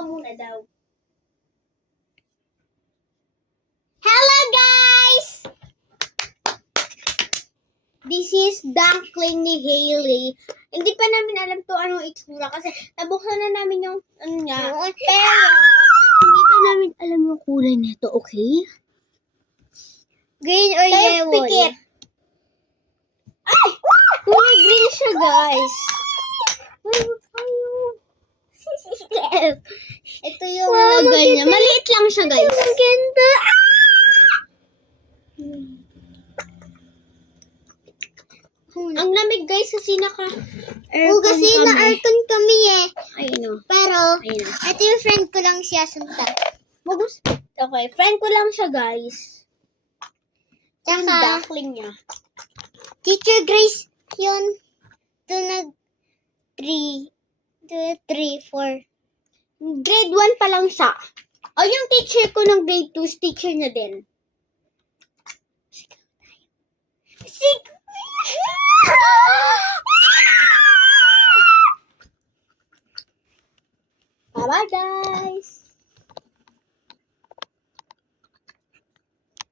ikaw muna daw. Hello guys! This is dumpling ni Hailey. Hindi pa namin alam to anong itsura kasi nabuksan na namin yung ano niya. Pero hindi pa namin alam yung kulay nito, okay? Green or yellow? Ay! Kulay green siya, guys. Ito yung lagal niya. Maliit lang siya, guys. Maganda. Ang lamig, guys, kasi naka-aircon kasi kami. na-aircon kami eh. Ayun o. Pero, Ayun. ito yung friend ko lang siya sunta. Okay, friend ko lang siya, guys. Yung Tsaka, duckling niya. Teacher Grace yun. Ito 3, 4. Grade 1 pa lang siya. O, yung teacher ko ng grade 2, teacher niya din. Bye-bye, guys!